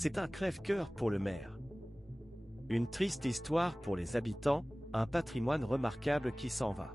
C'est un crève-cœur pour le maire. Une triste histoire pour les habitants, un patrimoine remarquable qui s'en va.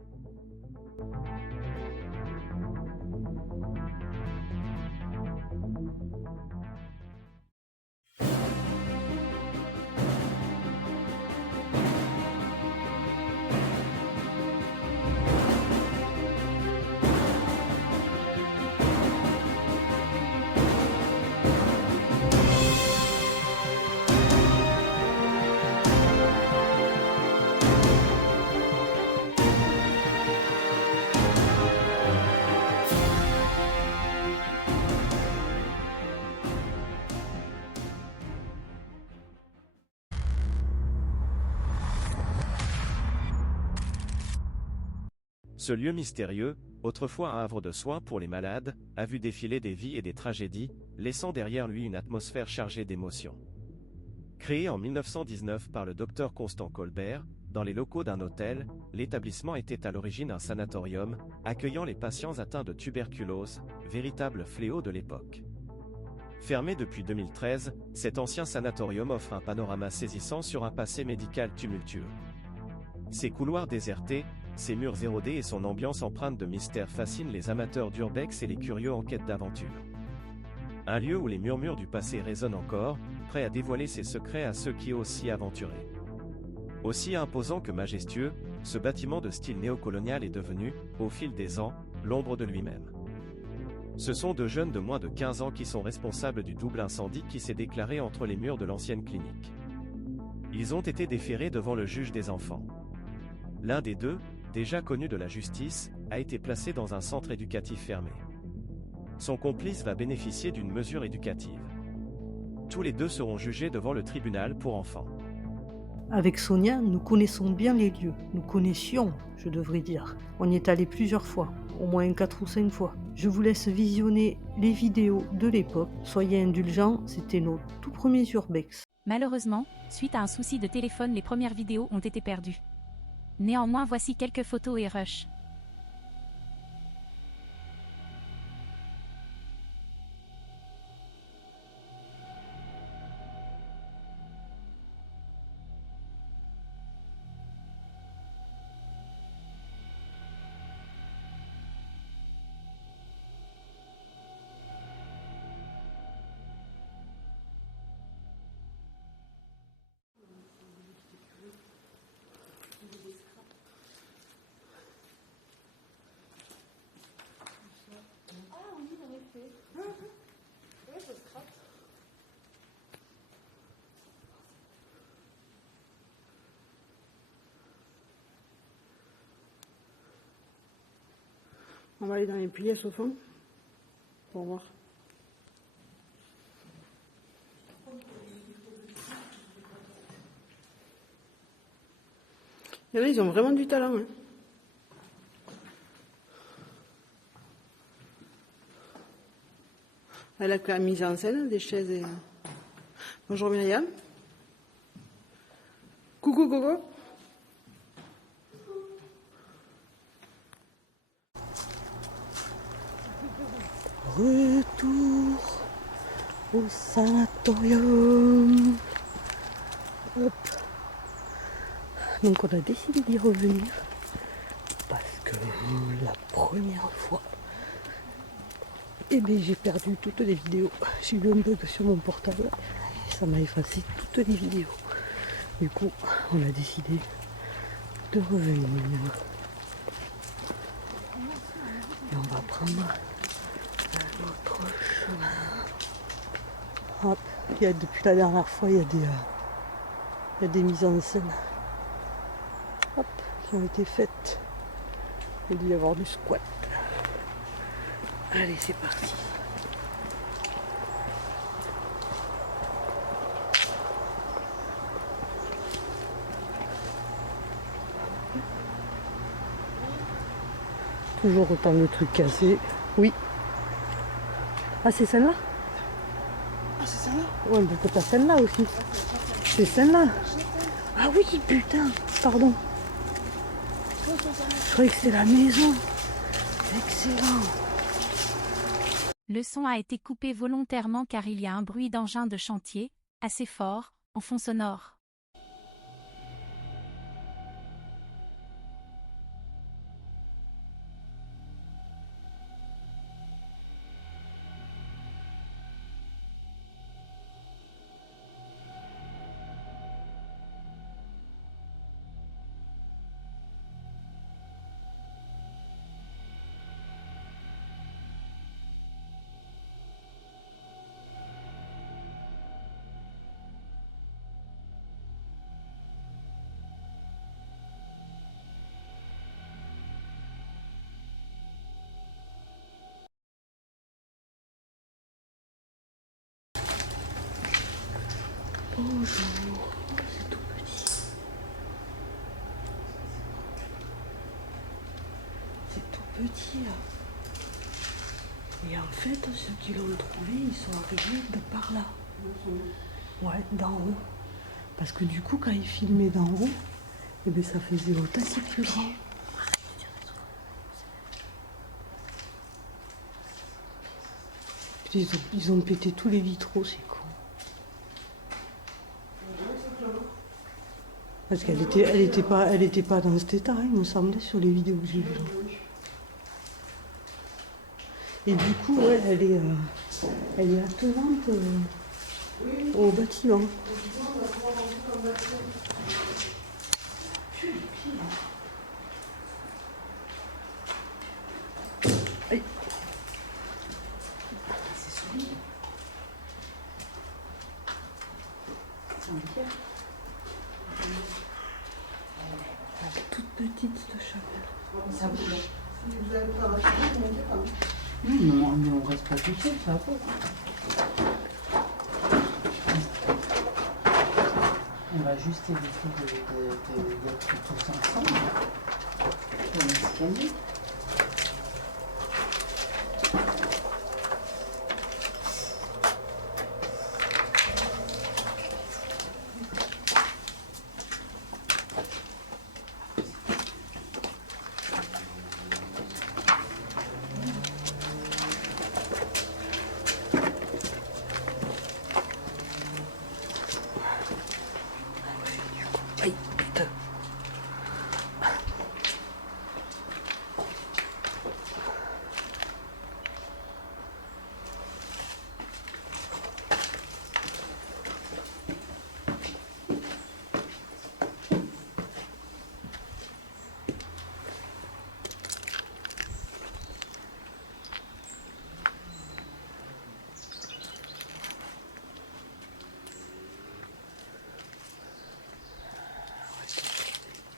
Ce lieu mystérieux, autrefois un havre de soins pour les malades, a vu défiler des vies et des tragédies, laissant derrière lui une atmosphère chargée d'émotions. Créé en 1919 par le docteur Constant Colbert, dans les locaux d'un hôtel, l'établissement était à l'origine un sanatorium, accueillant les patients atteints de tuberculose, véritable fléau de l'époque. Fermé depuis 2013, cet ancien sanatorium offre un panorama saisissant sur un passé médical tumultueux. Ses couloirs désertés, ses murs érodés et son ambiance empreinte de mystère fascinent les amateurs d'urbex et les curieux en quête d'aventure. Un lieu où les murmures du passé résonnent encore, prêts à dévoiler ses secrets à ceux qui osent s'y aventurer. Aussi imposant que majestueux, ce bâtiment de style néocolonial est devenu, au fil des ans, l'ombre de lui-même. Ce sont deux jeunes de moins de 15 ans qui sont responsables du double incendie qui s'est déclaré entre les murs de l'ancienne clinique. Ils ont été déférés devant le juge des enfants. L'un des deux, déjà connu de la justice, a été placé dans un centre éducatif fermé. Son complice va bénéficier d'une mesure éducative. Tous les deux seront jugés devant le tribunal pour enfants. Avec Sonia, nous connaissons bien les lieux. Nous connaissions, je devrais dire. On y est allé plusieurs fois, au moins 4 ou 5 fois. Je vous laisse visionner les vidéos de l'époque. Soyez indulgents, c'était nos tout premiers urbex. Malheureusement, suite à un souci de téléphone, les premières vidéos ont été perdues. Néanmoins, voici quelques photos et rushs. On va aller dans les pièces au fond pour voir. Il y en a, ils ont vraiment du talent. Hein. Elle a la mise en scène des chaises. Et... Bonjour Myriam. Coucou Coco. Retour au sanatorium. Hop. Donc on a décidé d'y revenir parce que la première fois, j'ai perdu toutes les vidéos. J'ai eu un bug sur mon portable et ça m'a effacé toutes les vidéos. Du coup, on a décidé de revenir. Et on va prendre un autre chemin. Hop. Depuis la dernière fois, il y a des mises en scène qui ont été faites. Il doit y avoir du squat. Allez, c'est parti. Toujours autant de trucs cassés. Oui. Ah, c'est celle-là? Ah, c'est celle-là? Ouais, mais peut-être celle-là aussi. C'est celle-là. Ah oui, putain, pardon. Je croyais que c'était la maison. Excellent. Le son a été coupé volontairement car il y a un bruit d'engin de chantier, assez fort, en fond sonore. Bonjour, c'est tout petit. C'est tout petit là. Et en fait, ceux qui l'ont trouvé, ils sont arrivés de par là. Ouais, d'en haut. Parce que du coup, quand ils filmaient d'en haut, eh ben, ça faisait au taxi plus grand. Puis ils ont pété tous les vitraux, c'est con. Parce qu'elle était pas dans cet état, hein, il me semblait, sur les vidéos que j'ai vues. Et du coup, ouais, elle est attenante au bâtiment. Aïe. C'est solide. C'est en pierre. Elle est toute petite, cette chapelle. Ça bouge. Si vous avez pas racheté, vous montez pas. Non, mais on reste pas tout seul, ça va. On va juste éviter d'être tous ensemble. Pour l'escalier. Aïe, putain.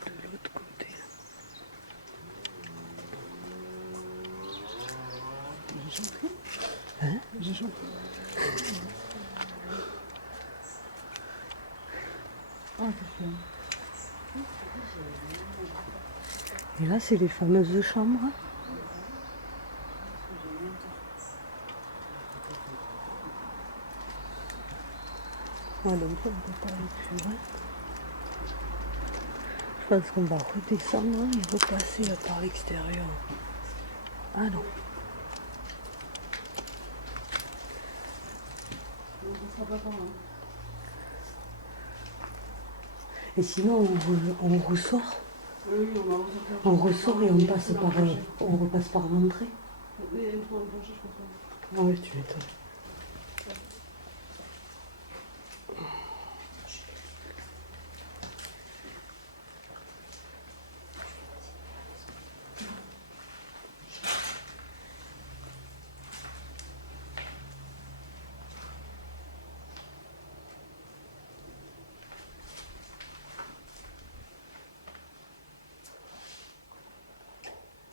De l'autre côté. Hein? Et là, c'est les fameuses chambres. Ouais, donc on peut pas aller plus loin. Je pense qu'on va redescendre et repasser par l'extérieur. Ah non. Et sinon, on ressort. Oui, on va ressortir. On ressort et on passe par, on repasse par l'entrée. Il y a une fois un plancher, je pense. Ah ouais, tu m'étonnes.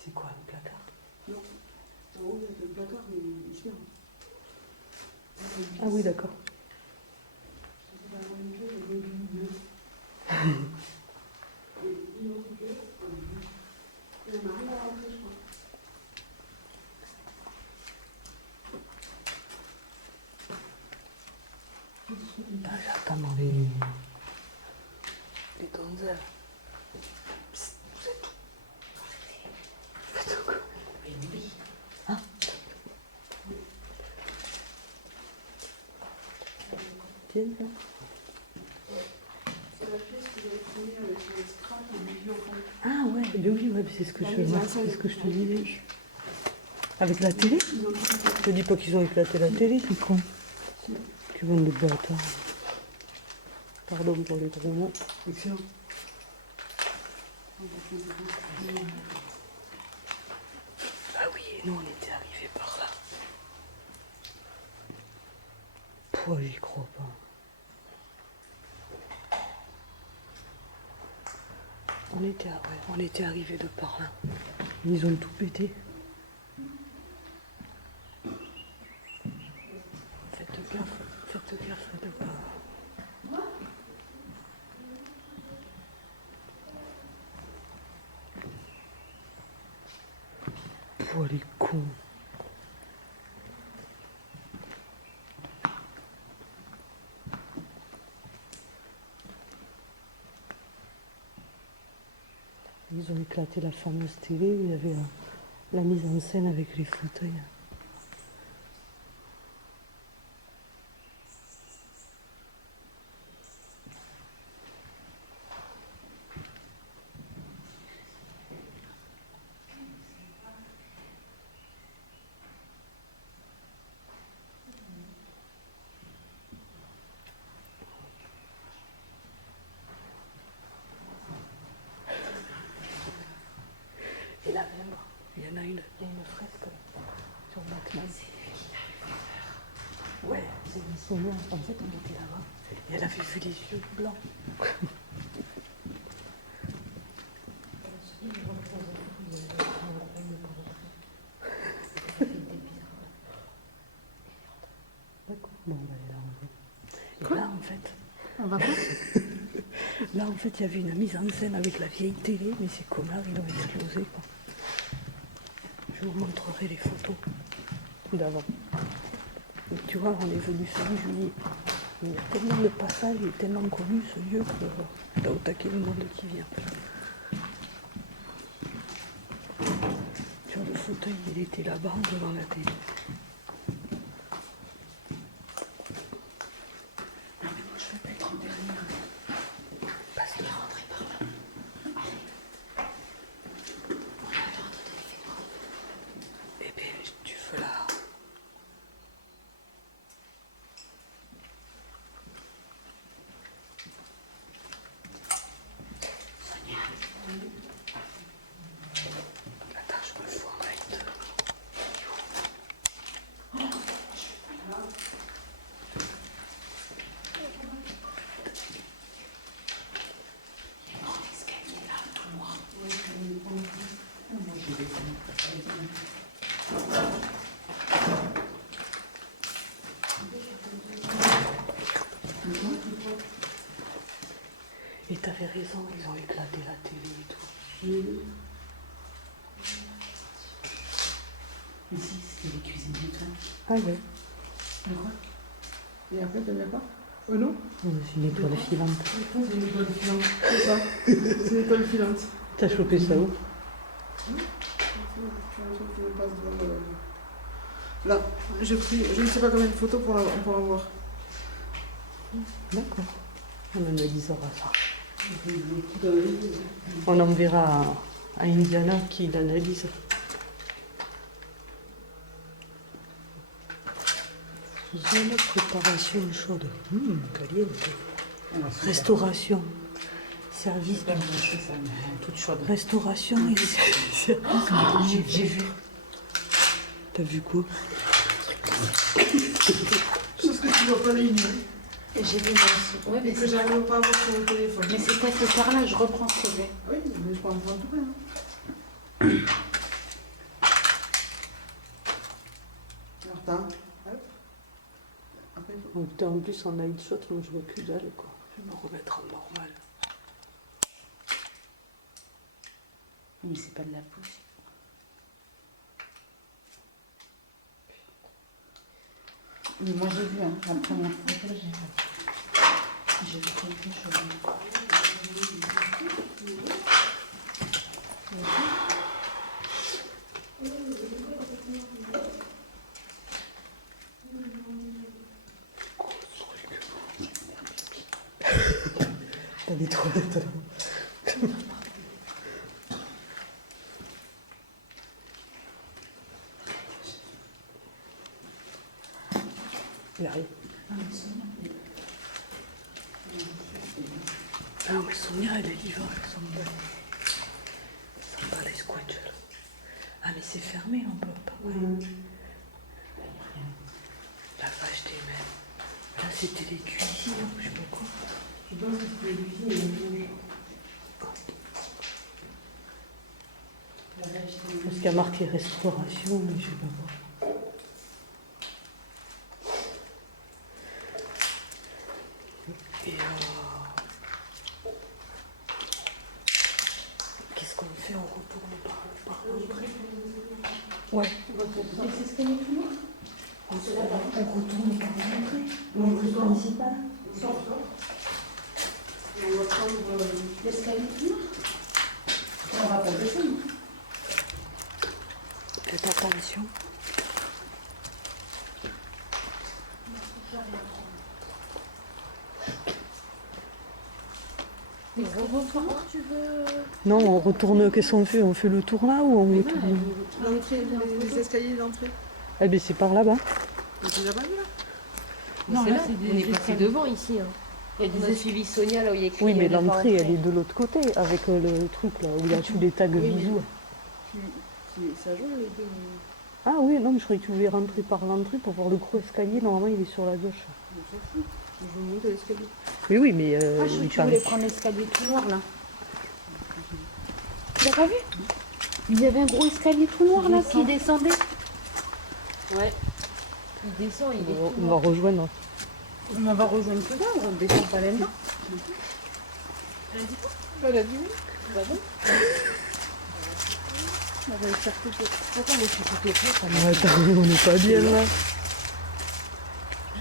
C'est quoi, un placard? Non. En haut, il y a le placard, mais il se ferme. Ah oui, d'accord. J'attends dans les gonzales. Psst, vous êtes où? Faites quoi? Ah. tienne, là? C'est la pièce que j'avais tournée avec les straps et les vieux au fond. Ah ouais, mais oui, ouais, c'est ce que La je mise en c'est scène. ce que je te disais. Avec la télé? Ils ont tout fait. Je te dis pas qu'ils ont éclaté la télé, c'est con. Tu vas de bâtard. Pardon pour les gros mots. Excellent. Ah oui, et nous on était arrivés par là. Pouah, j'y crois pas. On était arrivés de par là. Ils ont tout pété. Faites gaffe de pas. Pouah, les cons. Ils ont éclaté la fameuse télé où il y avait la mise en scène avec les fauteuils. Et là, viens, il y en a une, il y a une fresque sur Batman. Ouais, c'est une Sonia. En fait, on était là-bas. Et elle avait vu les yeux blancs. D'accord. Bon, on va aller là, en fait. Et là, en fait, On va faire là, en fait, il y avait une mise en scène avec la vieille télé, mais ces connards, ils ont explosé, quoi. Je vous montrerai les photos d'avant. Et tu vois, on est venu fin juillet. Il y a tellement de passages, il est tellement connu ce lieu que là au taquet le monde qui vient. Tu vois, le fauteuil, il était là-bas devant la télé. Non, mais moi, je veux pas être en dernière. Parce que Rentrer par là. Allez. On attend de téléphone. eh bien, tu fais là. Sonia. Attends, je me fous en light. Il y a un grand escalier là, tout noir. Moi, j'y vais. Et t'avais raison, ils ont éclaté la télé et tout. Ici, c'était les cuisines du train. Ah ouais, Le quoi? Et après, t'as bien pas non c'est une étoile filante. C'est une étoile filante. C'est ça. C'est une étoile filante. T'as chopé ça où? Là, j'ai pris, je ne sais pas combien de photos pour en voir. D'accord. On analysera ça. On enverra à Indiana qui l'analyse. Zone préparation chaude. Caliente. Restauration. Service J'espère que je fais ça, mais toute chaude. Restauration et service. J'ai vu. T'as vu quoi? Chose que tu vois pas les lignes. Et j'ai vu moi aussi. Ouais, Et mais que c'est j'arrive pas à voir sur le téléphone. mais c'est peut-être par là, je reprends ce que j'ai. Oui, mais je peux en prendre tout rien. Alors, t'as. Hop. Après, il faut- Oh, putain, en plus, en night shot, moi je vois que dalle, quoi. Je vais me remettre en normal. Mais c'est pas de la pousse. Mais moi j'ai vu, hein, la première fois, j'ai vu. J'ai vu quelque chose. T'as des toilettes là. Il arrive. Ah mais Sonia, elle est livrée, elle sent pas. Elle sent pas les squats. Ah mais c'est fermé, on bloque pas. Ouais. La vache des mères. Là c'était les cuisines, je sais pas quoi. Je pense que c'était les cuisines. Parce qu'il y a marqué restauration, mais je sais pas quoi. Et qu'est-ce qu'on fait? On retourne par l'entrée. Ouais. C'est ce qu'elle est tout noir. On retourne par l'entrée. L'entrée principale. On va prendre l'escalier tout noir. On va pas descendre. Faites attention. Mais tu veux. Non, on retourne. Qu'est-ce qu'on fait? On fait le tour là ou on retourne? L'entrée, les escaliers d'entrée. Eh bien, c'est par là-bas. C'est là-bas, là. Non, là, On est passé devant ici. Hein. Il y a des suivi Sonia là où il y a écrit. Oui, mais ne pas l'entrée, elle entrer. est de l'autre côté, avec le truc là, où il y a tous les tags bisous. Ça joue les deux. Ah oui, non, mais je croyais que tu voulais rentrer par l'entrée pour voir le gros escalier. Normalement, il est sur la gauche. Je vous montre l'escalier. Oui, oui, mais Ah, il tu paraît- voulais prendre l'escalier tout noir là. Tu l'as pas vu? Il y avait un gros escalier tout noir là qui descendait. Ouais. Il descend, il est. On va rejoindre. On va rejoindre tout là, on descend pas là-dedans. Elle a dit oui. Bah bon. On va le faire tout de suite. Pourquoi moi je suis tout au pied ça Ouais, attends, on n'est pas bien là.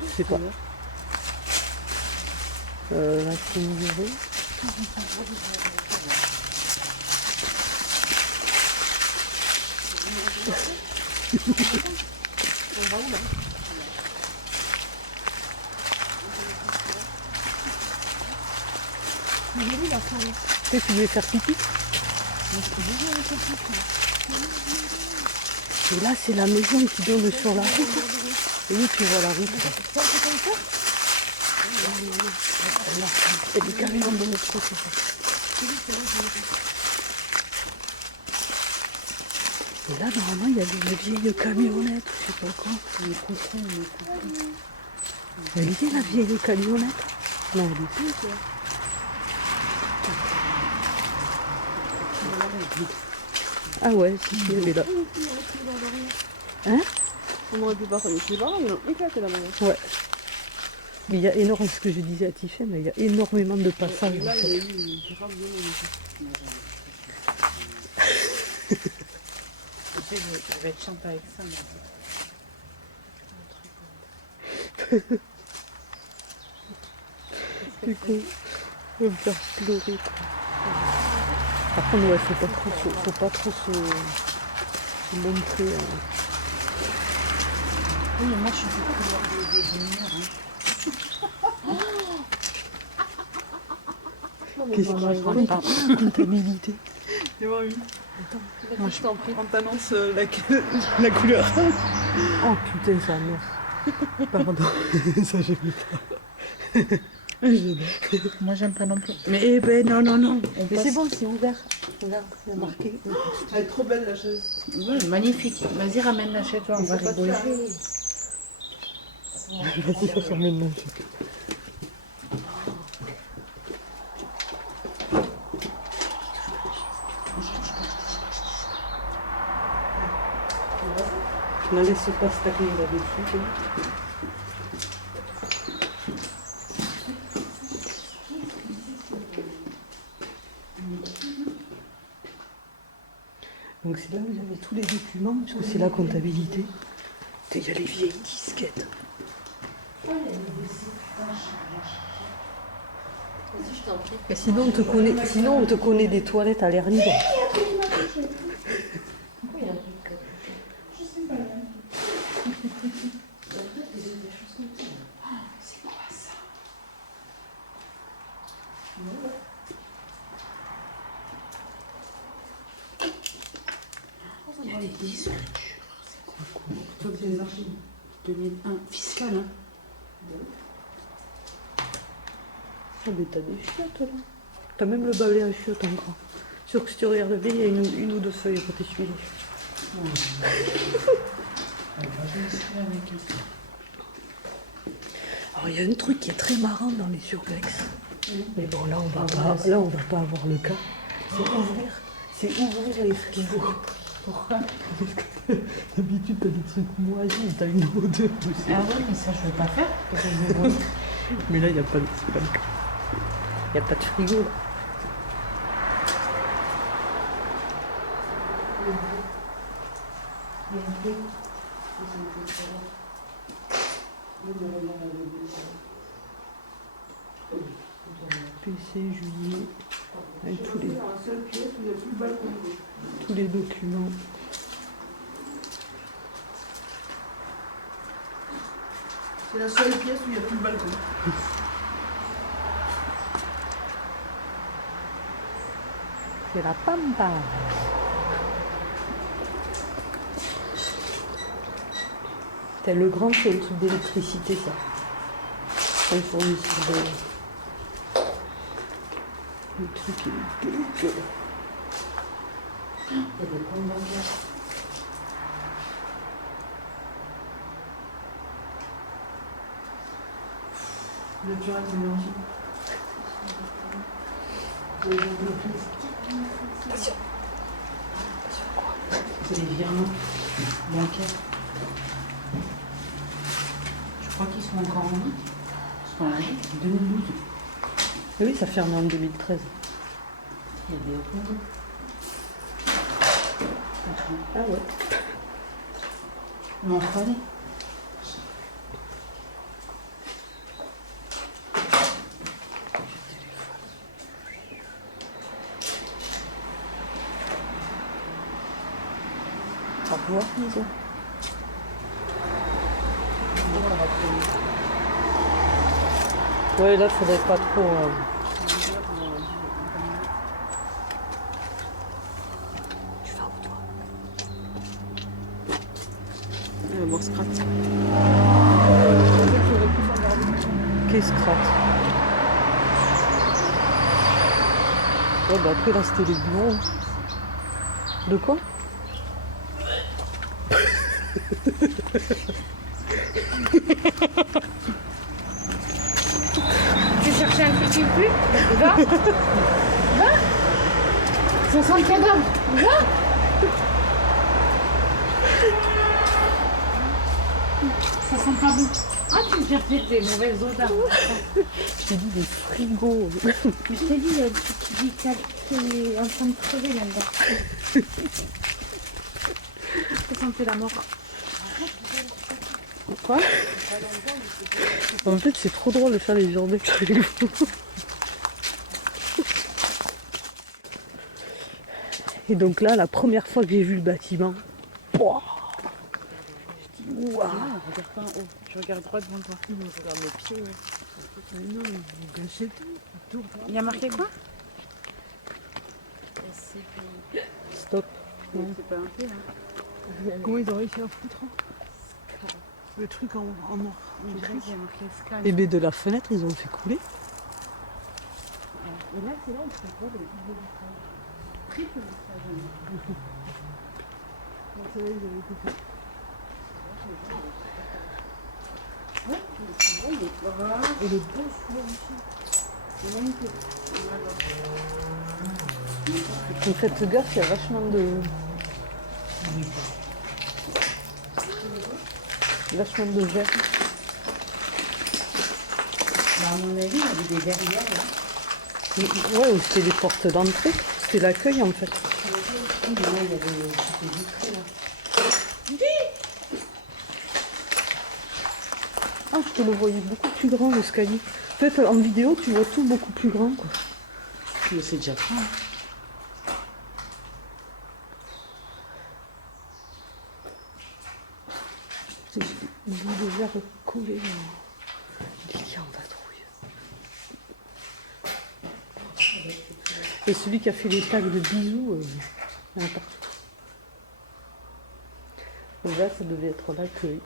Je sais pas. Là, c'est une Peut-être que tu voulais faire pipi. Et là, c'est la maison qui donne sur la route. Et oui, tu vois la route. Elle est carrément de l'autre côté. Et là, normalement, il y a des vieilles camionnettes, je sais pas quoi. Elle y est, la vieille camionnette? Non, elle est plus, quoi. Ah ouais, si, elle est là. Hein? On aurait pu passer ici, là, ils ont éclaté la maison. Ouais. Mais il y a énormément, ce que je disais à Tiffany, mais il y a énormément de passages. Là, en il y fait. a eu une grave zone. Je vais être chiante avec ça. Du coup, on va me faire pleurer, quoi. Par contre, ouais, faut pas trop se montrer. Oui, mais moi je suis du couleur des lumières. Qu'est-ce qu'il raconte? Comptabilité. Tu vois, oui. Moi, je t'en prie. On t'annonce la couleur. Oh putain, ça merde. Pardon, ça j'aime pas. Moi j'aime pas non plus. Mais eh ben non, non, non. On Mais passe. c'est bon, c'est ouvert. Regarde, il y a marqué. Elle est trop belle, la chaise. Ouais, magnifique. Vas-y, ramène-la chez toi, on va rigoler. Vas-y, ça sort maintenant. Ne laisse pas stagner là-dessus. Donc c'est là où vous avez tous les documents, parce que c'est la comptabilité. Il y a les vieilles disquettes. Vas-y, je t'en prie. Et sinon on te connaît des toilettes à l'air libre. Pourquoi il y a un truc C'est quoi ça? les disques. C'est quoi Top des archives 2001. Fiscal, hein. Ah mais t'as des chiottes là. T'as même le balai à chiottes encore. Sûr que si tu regardes bien, il y a une ou deux feuilles pour t'essuyer. Alors il y a un truc qui est très marrant dans les urbex. Mais bon là on va pas avoir le cas. C'est ouvrir les frigos. Pourquoi? D'habitude t'as des trucs moisis, t'as une odeur. Ah oui, mais ça je veux pas faire. Parce que je veux vomir. Mais là c'est pas le cas. Il n'y a pas de frigo là. PC, juillet, avec tous les documents. C'est la seule pièce où il n'y a plus de balcon. C'est la pampa. T'as le grand, c'est le truc d'électricité, ça. C'est le fournisseur de... Le truc est dégueu. Il y a des comptes bancaires. Naturel d'énergie. C'est les virements bancaires. Je crois qu'ils sont encore en vie. Parce qu'on a dit 2012. Oui, ça ferme en 2013. Il y a des comptes. Ah ouais. Mais on connaît. Au revoir, Lisa. Ouais, là, faudrait pas trop... Tu vas où, toi? Elle va voir Scrat. Qu'est-ce que Scrat? Ouais, bah après, là, c'était les bureaux. De quoi? Tu cherchais un truc qui pue? Va! Va! Ça sent le cadavre! Va! Ça sent pas bon. Ah, tu me cherchais des mauvaises odeurs. Je t'ai dit des frigos. Mais je t'ai dit, il y a un truc qui est en train de crever là-dedans. Ça sentait la mort. Quoi? En fait, c'est trop drôle de faire les urbex avec vous. Et donc là, la première fois que j'ai vu le bâtiment, pouah, je dis waouh! Regarde pas en haut. Je regarde droit devant toi. Je regarde mes pieds. Mais non, vous gâchez tout. Il y a marqué quoi? Stop. C'est pas un peu là. Comment ils ont réussi à foutre le truc en or? Il y a marqué Sky. Et bien de la fenêtre, ils ont fait couler. Et là, c'est là où tu vois le double vitrage. Triple vitrage. C'est là, ils avaient tout fait. Et les beaux cheveux ici. C'est magnifique. Donc faites gaffe, il y a vachement de... Vachement de verre. Bah, à mon avis, il y avait des verrières là. Ouais, ou c'était des portes d'entrée. C'était l'accueil en fait. Oui, mais là, il y avait des vitrées là. Ah, je te le voyais beaucoup plus grand l'escalier. En fait, en vidéo, tu vois tout beaucoup plus grand, quoi. Mais c'est déjà ça. C'est une boule de verre collée dans des liens en patrouille. Et celui qui a fait les tags de bisous, il y en a partout. Là, ça devait être l'accueil.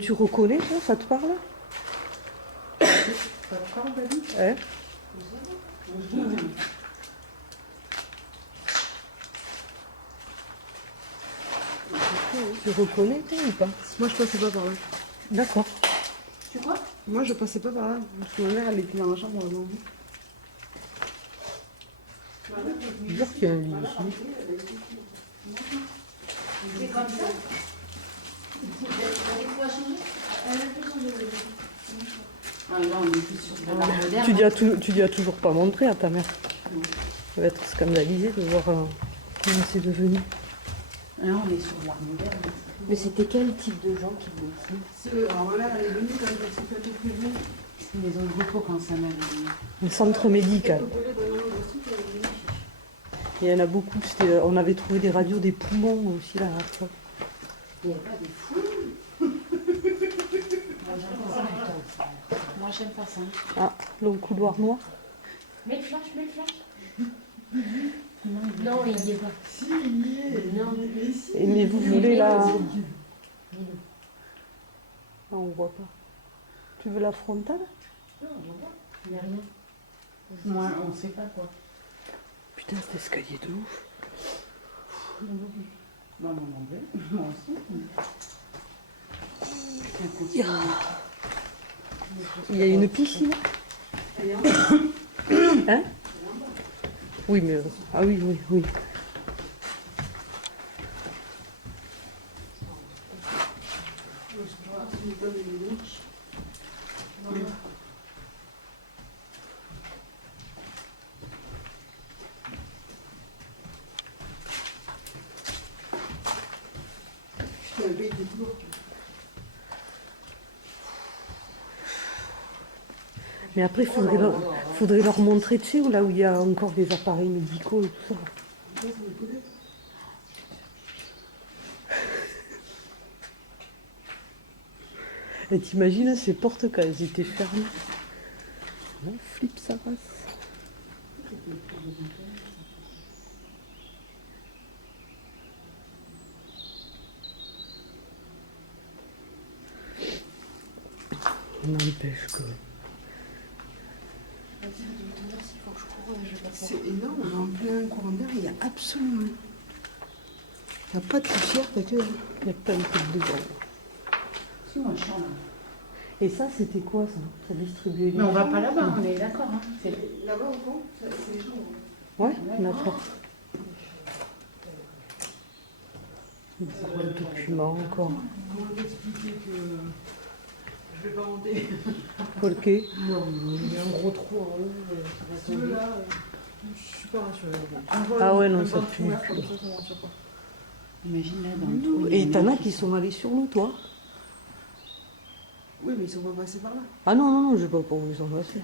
Tu reconnais, toi? Ça te parle? Ça te parle, David? Hein? Tu reconnais, toi, ou pas? Moi, je passais pas par là. D'accord. Tu quoi? Moi, je passais pas par là. Parce que ma mère, elle était dans la chambre avant. C'est bizarre qu'il y a un lit ici. C'est comme ça. Ah là, on est plus sur de l'art moderne. Tu lui as toujours pas montré à ta mère? Non. Elle va être scandalisée de voir comment c'est devenu. Là, on est sur de l'art moderne. Mais c'était quel type de gens qui venaient ici? Alors, ma mère, elle est venue quand elle s'est fait opérer. C'est une maison de repos quand ça m'a venu. Un centre médical. Il y en a beaucoup. On avait trouvé des radios des poumons aussi là. Il n'y a pas des fous. Moi, j'aime pas ça. Ah, le couloir noir. Mets le flash, mets le flash. Non, il y est pas. Si, il y est. Non. Mais vous voulez la... Ah, on voit pas. Tu veux la frontale? Non, on voit. Il n'y a rien. Moi, on sait pas quoi. Putain, cet escalier de ouf. Maman non plus. Moi aussi. Il y a une piscine. Hein? Oui, mais... Ah oui, oui, oui. Mais après, il faudrait leur montrer, tu sais, là où il y a encore des appareils médicaux et tout ça. Et t'imagines ces portes quand elles étaient fermées? On flippe sa race. N'empêche que... C'est énorme, on est en plein courant d'air, il n'y a absolument... Il n'y a pas de poussière, t'as que... Il n'y a pas de truc dedans. Si, moi, je chante. Et ça, c'était quoi, ça? Ça distribuait les Mais on va gens? pas là-bas, on est d'accord. Hein. Là-bas, au fond, c'est les gens. Ouais, d'accord. Le document encore. Comment t'expliquer que... Je vais pas monter. Ok. Non, il y a un gros trou en haut. Si tu veux, là, je suis pas rassurée. Ah ouais, non, ça ça pue. Comme ça me rassure pas. Imagine là dans le trou. Et t'en as qui sont allés sur le toit? Oui, mais ils sont pas passés par là. Ah non, non, non, je sais pas pourquoi ils sont passés.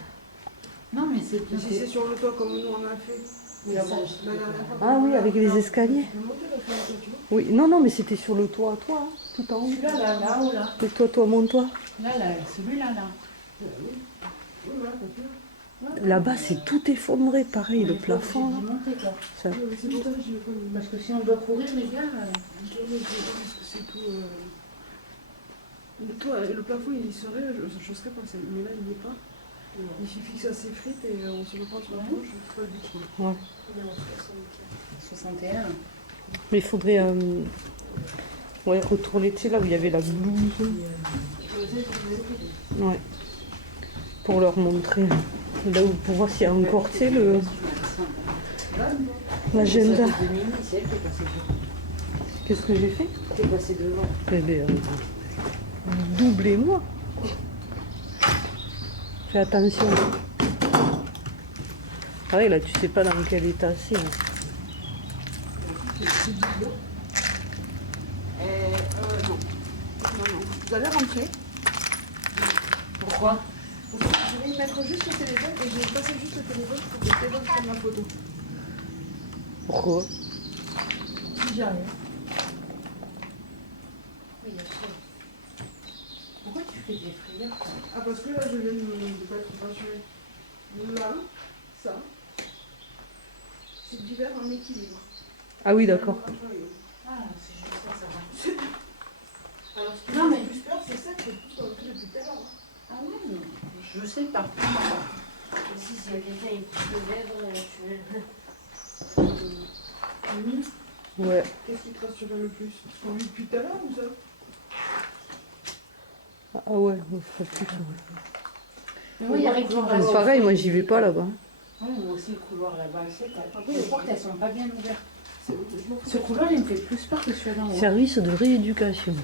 Non, mais c'est bien. Si c'est sur le toit comme nous on a fait. La dernière fois, Ah oui, avec les escaliers. tu peux monter la fenêtre, tu vois. Oui, non, non, mais c'était sur le toit, toi, hein, tout en haut. Celui-là, là-haut, là. Le toit, mon toit. Là, celui-là, là. Oui, voilà, t'as fait. Là-bas, c'est tout effondré, pareil, le plafond. Là. Monter, quoi. Ça- Oui, c'est pour ça que je vais pas le Parce que si on doit courir, les gars. parce que c'est tout. Le plafond, il y serait, je serais passé. Mais là, il n'y est pas. Il suffit que ça s'effrite et on se reprend sur la gauche, je fais pas du tout. Ouais. 61. Mais il faudrait ouais, retourner, tu sais, là où il y avait la blouse. Ouais. Pour leur montrer. Là où, pour voir s'il y a encore, tu sais, l'agenda. Qu'est-ce que j'ai fait? T'es passé devant. Eh bien, doublez-moi. Fais attention. Ah oui, là, tu sais pas dans quel état c'est. Là. Non. Non, non. Vous allez rentrer. Pourquoi? Je vais y mettre juste le téléphone et je vais passer juste le téléphone pour que le téléphone prenne la photo. Pourquoi? Si j'ai rien. Pourquoi tu fais des frayeurs? Ah, parce que là, je viens de pas être rassurée. Là, ça, c'est du verre en équilibre. Ah oui, d'accord. Ah, c'est juste ça, ça va. Je sais pas. Si, s'il y a quelqu'un qui pousse le verre, Ouais. Qu'est-ce qui te rassure le plus? Ce qu'on vit depuis tout à l'heure ou ça? Ah ouais, on ferait plus ça. Mais moi, il y a rien qui me C'est rassure. pareil, moi j'y vais pas là-bas. Oui, moi aussi, le couloir là-bas, je sais pas. Les portes, elles sont pas bien ouvertes. Ce couloir, il me fait plus peur que celui-là en haut. Service de rééducation.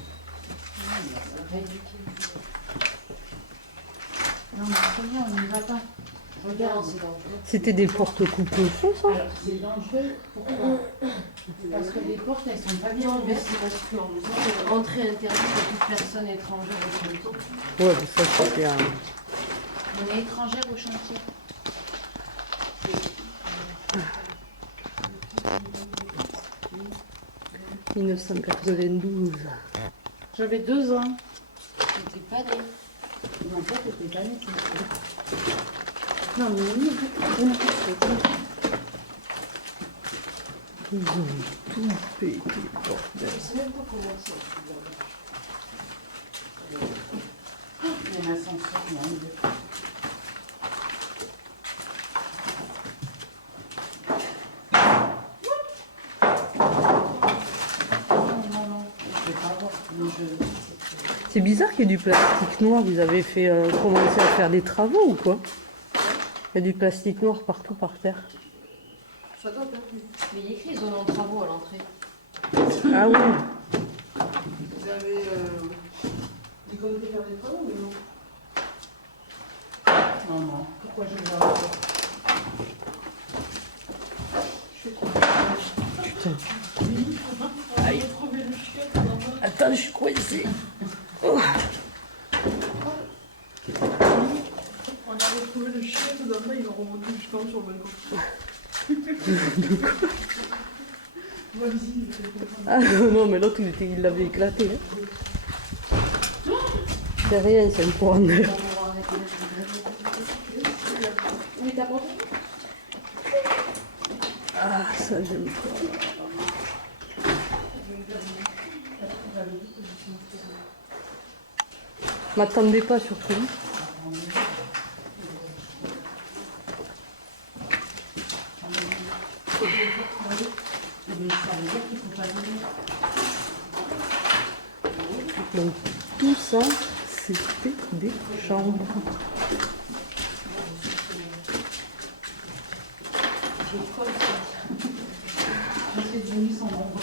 Non, mais c'est bien, on n'y va pas. Regarde. C'était des portes coupe-feu, ça? Alors, c'est dangereux. Pourquoi? Parce que les portes, elles sont pas bien Non, mais ouvertes. c'est parce que entrée interdite à toute personne étrangère au chantier. Ouais, mais ça c'était un... On est étrangère au chantier. « 1992. J'avais 2 ans. T'étais pas né. Non, toi, t'étais pas née. Non, mais oui, Ils ont tout pété, bordel. Je sais même pas comment c'est. il y a un ascenseur, non. C'est bizarre qu'il y ait du plastique noir. Vous avez fait commencer à faire des travaux ou quoi? Il y a du plastique noir partout par terre. Ça doit être. Mais il y a écrit zone en travaux à l'entrée. Ah oui. Vous avez dit qu'on devait faire des travaux, mais non. Non, non. Pourquoi je vais avoir ça? Putain. Aïe. Attends, je suis coincée. Oh. On a retrouvé le chien, tout d'un coup, ils l'ont remonté jusqu'en haut sur le balcon. Vas-y. Ah non, mais l'autre, il l'avait éclaté. Hein. C'est rien, c'est une pointe. Oui, t'as pas Ah, ça, j'aime pas. M'attendez pas surtout. Donc tout ça, c'était des chambres. C'est devenu son ombre.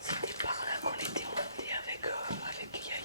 C'était par là qu'on était monté avec Yahi.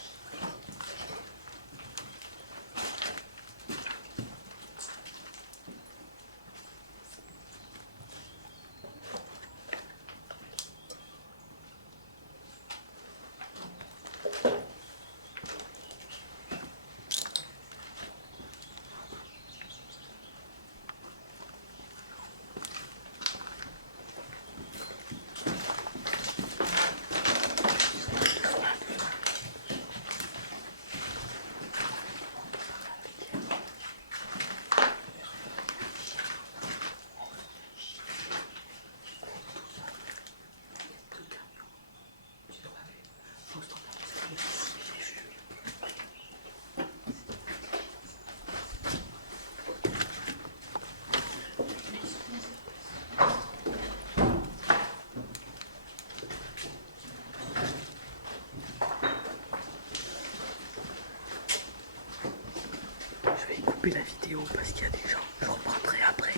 Je vais couper la vidéo parce qu'il y a des gens. Je reprendrai après.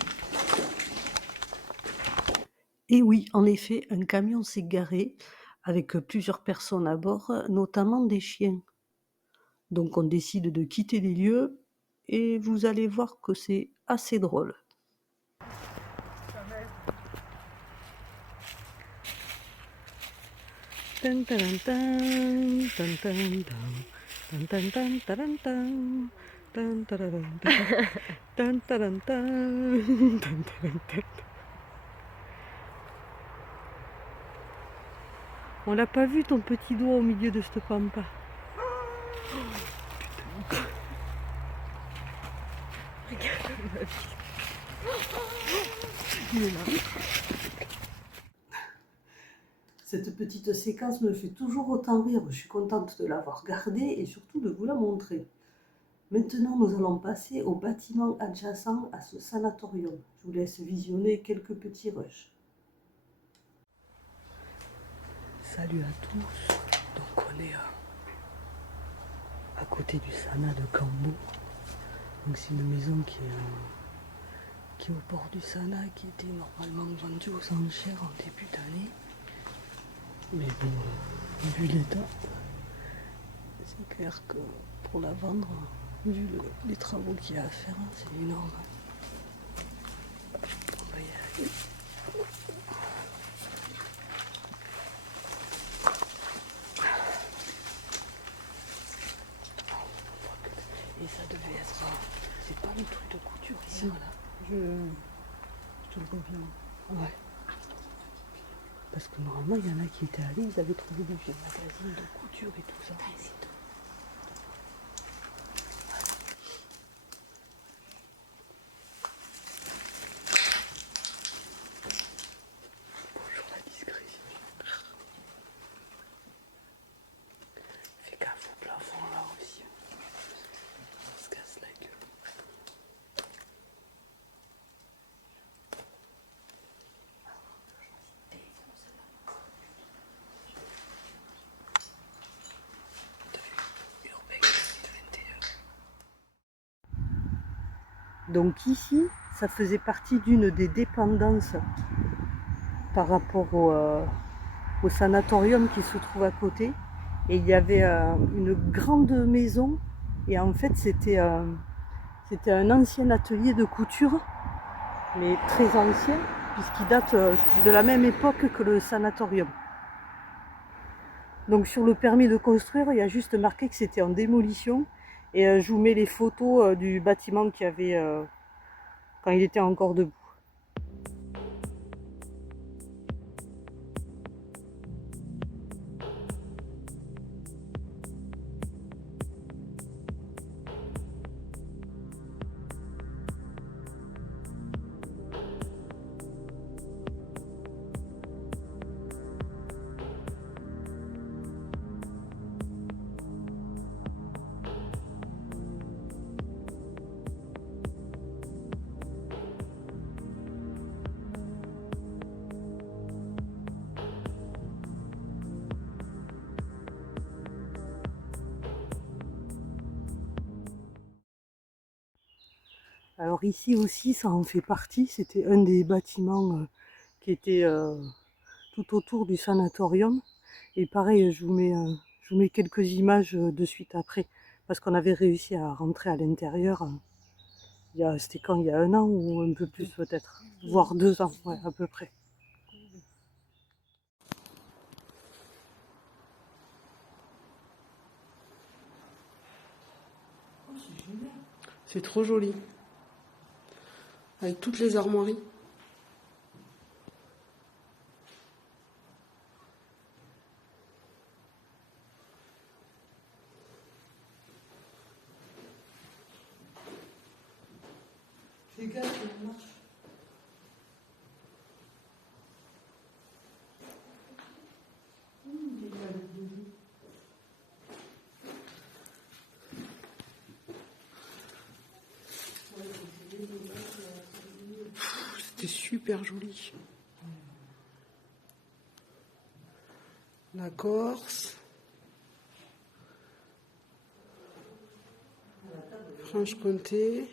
Et oui, en effet, un camion s'est garé avec plusieurs personnes à bord, notamment des chiens. Donc on décide de quitter les lieux et vous allez voir que c'est assez drôle. Tan, taran, tan, tan, tan, tan, tan, tan, tan, taran, tan. Tan, tararan, tan. Tan, taran, tan. Tan, taran, tan. On l'a pas vu ton petit doigt au milieu de cette pampa. Cette petite séquence me fait toujours autant rire. Je suis contente de l'avoir gardée et surtout de vous la montrer. Maintenant, nous allons passer au bâtiment adjacent à ce sanatorium. Je vous laisse visionner quelques petits rushs. Salut à tous. Donc on est à côté du Sana de Cambo. Donc c'est une maison qui est au bord du Sana, qui était normalement vendue aux enchères en début d'année. Mais bon, vu l'état, c'est clair que pour la vendre, vu les travaux qu'il y a à faire, c'est énorme. On va y aller. Et ça devait être... C'est pas le truc de couture ici, là. Je te le confirme. Ouais. Parce que normalement, il y en a qui étaient allés, ils avaient trouvé des vieux magazines de couture et tout ça. Bonjour la discrétion. Fais gaffe au plafond là aussi. On se casse la gueule. Donc ici, ça faisait partie d'une des dépendances par rapport au sanatorium qui se trouve à côté. Et il y avait une grande maison et en fait c'était un ancien atelier de couture, mais très ancien, puisqu'il date de la même époque que le sanatorium. Donc sur le permis de construire, il y a juste marqué que c'était en démolition. Et je vous mets les photos du bâtiment qu'il y avait quand il était encore debout. Alors ici aussi, ça en fait partie. C'était un des bâtiments qui était tout autour du sanatorium. Et pareil, je vous mets quelques images de suite après. Parce qu'on avait réussi à rentrer à l'intérieur. C'était quand? Il y a 1 an ou un peu plus peut-être. Voire 2 ans, ouais, à peu près. C'est trop joli. Avec toutes les armoiries. Fais gaffe, ça marche. C'était super joli. La Corse. Franche-Comté.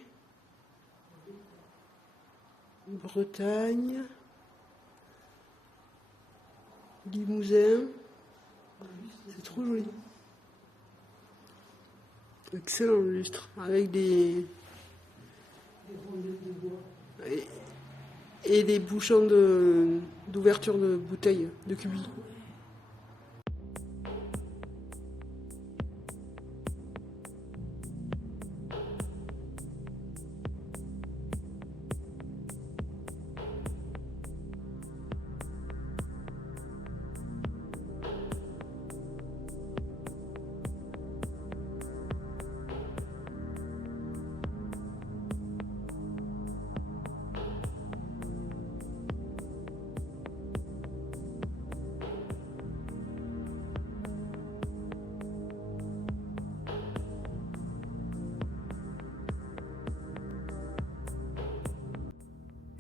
Bretagne. Limousin. C'est trop joli. Excellent le lustre. Avec des et des bouchons d'ouverture de bouteilles de cubi.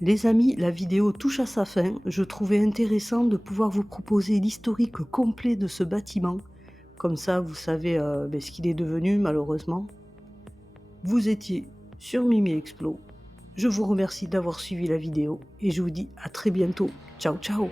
Les amis, la vidéo touche à sa fin. Je trouvais intéressant de pouvoir vous proposer l'historique complet de ce bâtiment. Comme ça, vous savez ce qu'il est devenu, malheureusement. Vous étiez sur Mimi Explo. Je vous remercie d'avoir suivi la vidéo et je vous dis à très bientôt. Ciao, ciao!